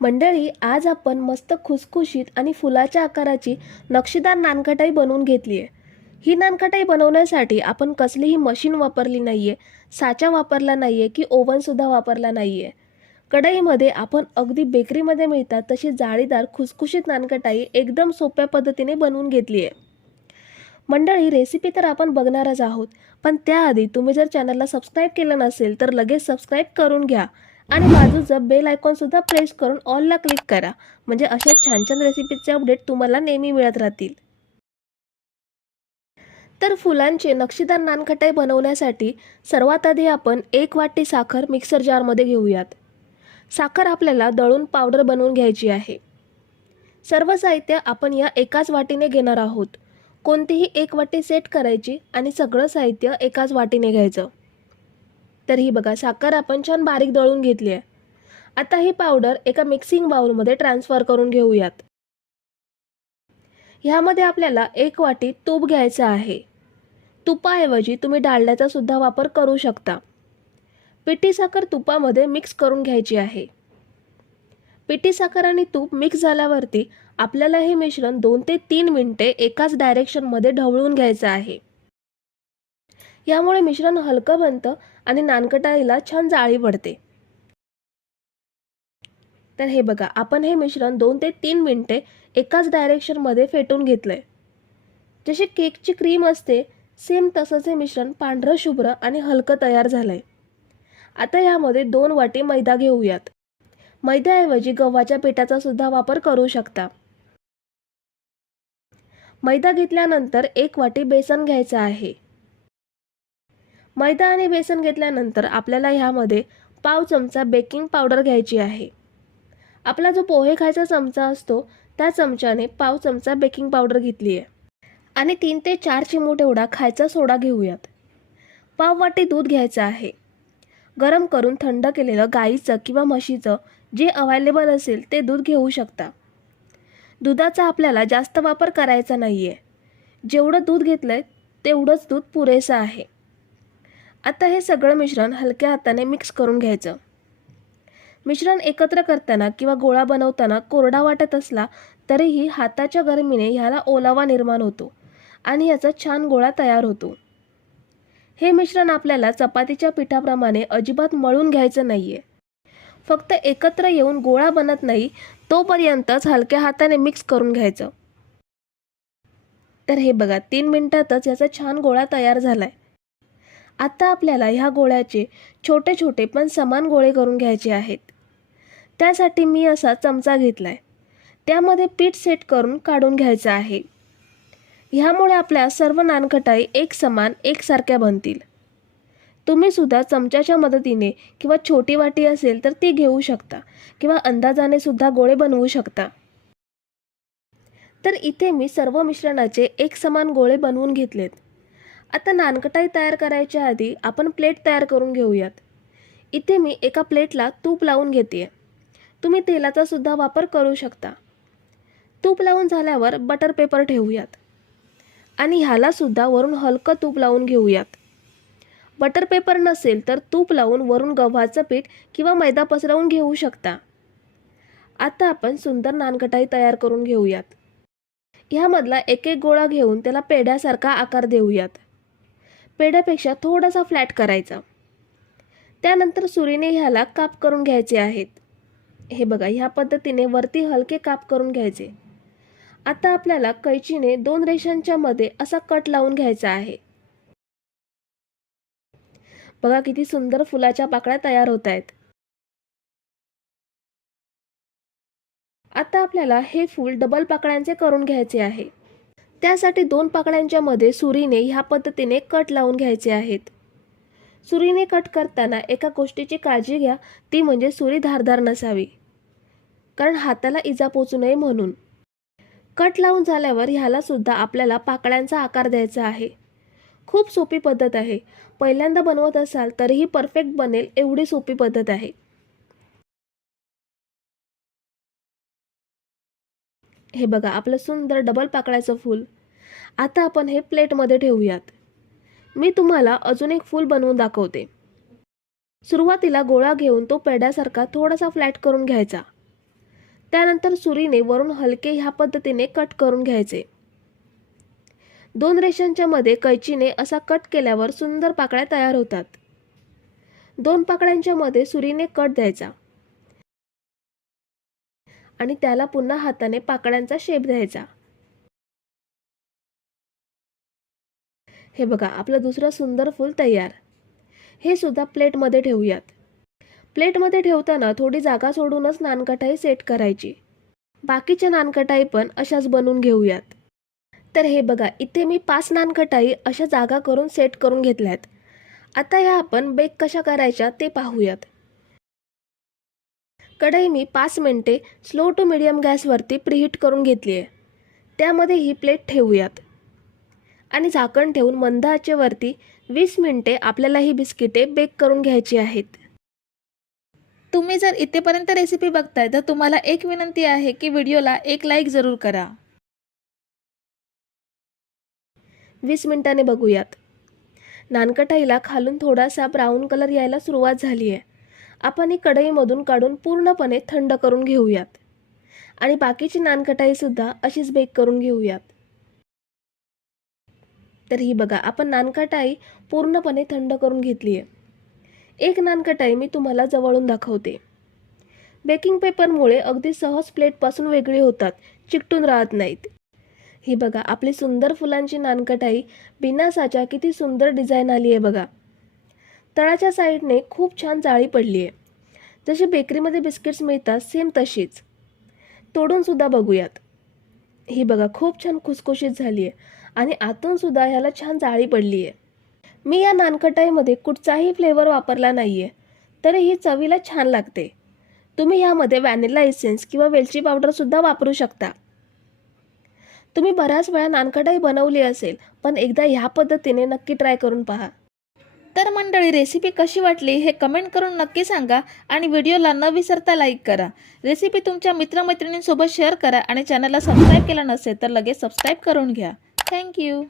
मंडळी, आज आपण मस्त खुसखुशीत आणि फुलाच्या आकाराची नक्षीदार नानकटाई बनवून घेतली आहे. ही नानकटाई बनवण्यासाठी आपण कसलीही मशीन वापरली नाही आहे, साचा वापरला नाही आहे की ओव्हनसुद्धा वापरला नाही आहे. कढईमध्ये आपण अगदी बेकरीमध्ये मिळतात तशी जाळीदार खुसखुशीत नानकटाई एकदम सोप्या पद्धतीने बनवून घेतली आहे. मंडळी, रेसिपी तर आपण बघणारच आहोत, पण त्याआधी तुम्ही जर चॅनलला सबस्क्राईब केलं नसेल तर लगेच सबस्क्राईब करून घ्या आणि बाजूचं बेल आयकॉनसुद्धा प्रेस करून ऑलला क्लिक करा, म्हणजे अशा छान छान रेसिपीचे अपडेट तुम्हाला नेहमी मिळत राहतील. तर फुलांचे नक्षीदार नानकटाई बनवण्यासाठी सर्वात आधी आपण 1 वाटी साखर मिक्सर जारमध्ये घेऊयात. साखर आपल्याला दळून पावडर बनवून घ्यायची आहे. सर्व साहित्य आपण या एकाच वाटीने घेणार आहोत. कोणतीही एक वाटी सेट करायची आणि सगळं साहित्य एकाच वाटीने घ्यायचं. तर ही बघा, साखर आपण छान बारीक दळून घेतली आहे. आता ही पावडर एका मिक्सिंग बाउलमध्ये ट्रान्सफर करून घेऊयात. ह्यामध्ये आपल्याला 1 वाटी तूप घ्यायचं आहे. तुपाऐवजी तुम्ही डालड्याचा सुद्धा वापर करू शकता. पिठी साखर तुपामध्ये मिक्स करून घ्यायची आहे. पिठी साखर आणि तूप मिक्स झाल्यावरती आपल्याला हे मिश्रण 2 ते 3 मिनिटे एकाच डायरेक्शनमध्ये ढवळून घ्यायचं आहे. यामुळे मिश्रण हलकं बनतं आणि नानकटाईला छान जाळी पडते. तर हे बघा, आपण हे मिश्रण 2 ते 3 मिनिटे एकाच डायरेक्शनमध्ये फेटून घेतलंय. जशी केकची क्रीम असते सेम तसंच हे मिश्रण पांढरं शुभ्र आणि हलकं तयार झालंय. आता यामध्ये 2 वाटी मैदा घेऊयात. मैद्याऐवजी गव्हाच्या पिठाचा सुद्धा वापर करू शकता. मैदा घेतल्यानंतर 1 वाटी बेसन घ्यायचं आहे. मैदा आणि बेसन घेतल्यानंतर आपल्याला ह्यामध्ये पाव चमचा बेकिंग पावडर घ्यायची आहे. आपला जो पोहे खायचा चमचा असतो त्या चमच्याने पाव चमचा बेकिंग पावडर घेतली आहे. आणि 3 ते 4 चिमूट एवढा खायचा सोडा घेऊयात. पाव वाटी दूध घ्यायचं आहे. गरम करून थंड केलेलं गाईचं किंवा म्हशीचं जे अवेलेबल असेल ते दूध घेऊ शकता. दुधाचा आपल्याला जास्त वापर करायचा नाही आहे. जेवढं दूध घेतलंय तेवढंच दूध पुरेसं आहे. आता हे सगळं मिश्रण हलक्या हाताने मिक्स करून घ्यायचं. मिश्रण एकत्र करताना किंवा गोळा बनवताना कोरडा वाटत असला तरीही हाताच्या गरमीने ह्याला ओलावा निर्माण होतो आणि याचा छान गोळा तयार होतो. हे मिश्रण आपल्याला चपातीच्या पिठाप्रमाणे अजिबात मळून घ्यायचं नाहीये. फक्त एकत्र येऊन गोळा बनत नाही तोपर्यंतच हलक्या हाताने मिक्स करून घ्यायचं. तर हे बघा, 3 मिनिटातच याचा छान गोळा तयार झालाय. आता आपल्याला ह्या गोळ्याचे छोटे छोटे पण समान गोळे करून घ्यायचे आहेत. त्यासाठी मी असा चमचा घेतलाय. त्यामध्ये पीठ सेट करून काढून घ्यायचं आहे. ह्यामुळे आपल्या सर्व नानकटाई एक समान एकसारख्या बनतील. तुम्ही सुद्धा चमच्याच्या मदतीने किंवा छोटी वाटी असेल तर ती घेऊ शकता किंवा अंदाजाने सुद्धा गोळे बनवू शकता. तर इथे मी सर्व मिश्रणाचे एक समान गोळे बनवून घेतलेत. आता नानकटाई तयार करायच्या आधी आपण प्लेट तयार करून घेऊयात. इथे मी एका प्लेटला तूप लावून घेते. तुम्ही तेलाचा सुद्धा वापर करू शकता. तूप लावून झाल्यावर बटर पेपर ठेवूयात आणि ह्याला सुद्धा वरून हलकं तूप लावून घेऊयात. बटर पेपर नसेल तर तूप लावून वरून गव्हाचं पीठ किंवा मैदा पसरवून घेऊ शकता. आता आपण सुंदर नानकटाई तयार करून घेऊयात. ह्यामधला एक एक गोळा घेऊन त्याला पेढ्यासारखा आकार देऊयात. पेढ्यापेक्षा थोडासा फ्लॅट करायचा. त्यानंतर सुरीने ह्याला काप करून घ्यायचे आहेत. हे बघा, ह्या पद्धतीने वरती हलके काप करून घ्यायचे. आता आपल्याला कैचीने 2 रेषांच्या मध्ये असा कट लावून घ्यायचा आहे. बघा किती सुंदर फुलाच्या पाकळ्या तयार होत आहेत. आता आपल्याला हे फूल डबल पाकळ्यांचे करून घ्यायचे आहे. त्यासाठी 2 पाकळ्यांच्या मध्ये सुरीने ह्या पद्धतीने कट लावून घ्यायचे आहेत. सुरीने कट करताना एका गोष्टीची काळजी घ्या, ती म्हणजे सुरी धारदार नसावी, कारण हाताला इजा पोचू नये म्हणून. कट लावून झाल्यावर ह्याला सुद्धा आपल्याला पाकळ्यांचा आकार द्यायचा आहे. खूप सोपी पद्धत आहे. पहिल्यांदा बनवत असाल तरीही परफेक्ट बनेल एवढी सोपी पद्धत आहे. हे बघा, आपलं सुंदर डबल पाकळ्याचं फूल. आता आपण हे प्लेटमध्ये ठेवूयात. मी तुम्हाला अजून एक फूल बनवून दाखवते. सुरुवातीला गोळा घेऊन तो पेढ्यासारखा थोडासा फ्लॅट करून घ्यायचा. त्यानंतर सुरीने वरून हलके ह्या पद्धतीने कट करून घ्यायचे. 2 रेषांच्या मध्ये कैचीने असा कट केल्यावर सुंदर पाकळ्या तयार होतात. 2 पाकळ्यांच्या मध्ये सुरीने कट द्यायचा आणि त्याला पुन्हा हाताने पाकळ्यांचा शेप द्यायचा. हे बघा, आपलं दुसरं सुंदर फूल तयार. हे सुद्धा प्लेटमध्ये ठेवूयात. प्लेटमध्ये ठेवताना थोडी जागा सोडूनच नानकटाई सेट करायची. बाकीच्या नानकटाई पण अशाच बनवून घेऊयात. तर हे बघा, इथे मी 5 नानकटाई अशा जागा करून सेट करून घेतल्यात. आता ह्या आपण बेक कशा करायच्या ते पाहूयात. कढई मी 5 मिनिटे स्लो टू मीडियम गॅसवरती प्रीहीट करून घेतली आहे. त्यामध्ये ही प्लेट ठेवूयात आणि झाकण ठेवून मंद आचेवरती 20 मिनिटे आपल्याला ही बिस्किटे बेक करून घ्यायची आहेत. तुम्ही जर इथेपर्यंत रेसिपी बघताय तर तुम्हाला एक विनंती आहे की व्हिडिओला एक लाईक जरूर करा. 20 मिनिटांनी बघूयात. नानकटाईला खालून थोडासा ब्राऊन कलर यायला सुरुवात झाली आहे. आपण ही कढईमधून काढून पूर्णपणे थंड करून घेऊयात आणि बाकीची नानकटाईसुद्धा अशीच बेक करून घेऊयात. तर ही बघा, आपण नानकटाई पूर्णपणे थंड करून घेतली आहे. एक नानकटाई मी तुम्हाला जवळून दाखवते. बेकिंग पेपरमुळे अगदी सहज प्लेटपासून वेगळी होतात, चिकटून राहत नाहीत. ही बघा, आपली सुंदर फुलांची नानकटाई बिना साचा किती सुंदर डिझाईन आली आहे बघा. तळाच्या साईडने खूप छान जाळी पडली आहे. जशी बेकरीमध्ये बिस्किट्स मिळतात सेम तशीच. तोडून सुद्धा बघूयात. ही बघा, खूप छान खुसखुशीत झाली आहे आणि आतून सुद्धा ह्याला छान जाळी पडली आहे. मी या नानकटाईमध्ये कुठचाही फ्लेवर वापरला नाही आहे, तरी ही चवीला छान लागते. तुम्ही ह्यामध्ये व्हॅनिला एसेन्स किंवा वेलची पावडरसुद्धा वापरू शकता. तुम्ही बऱ्याच वेळा नानकटाई बनवली असेल, पण एकदा ह्या पद्धतीने नक्की ट्राय करून पहा. तर मंडळी, रेसिपी कशी वाटली हे कमेंट करून नक्की सांगा आणि व्हिडिओला न विसरता लाईक करा. रेसिपी तुमच्या मित्रमैत्रिणींसोबत शेअर करा आणि चॅनलला सबस्क्राईब केलं नसेल तर लगेच सबस्क्राईब करून घ्या. थँक्यू.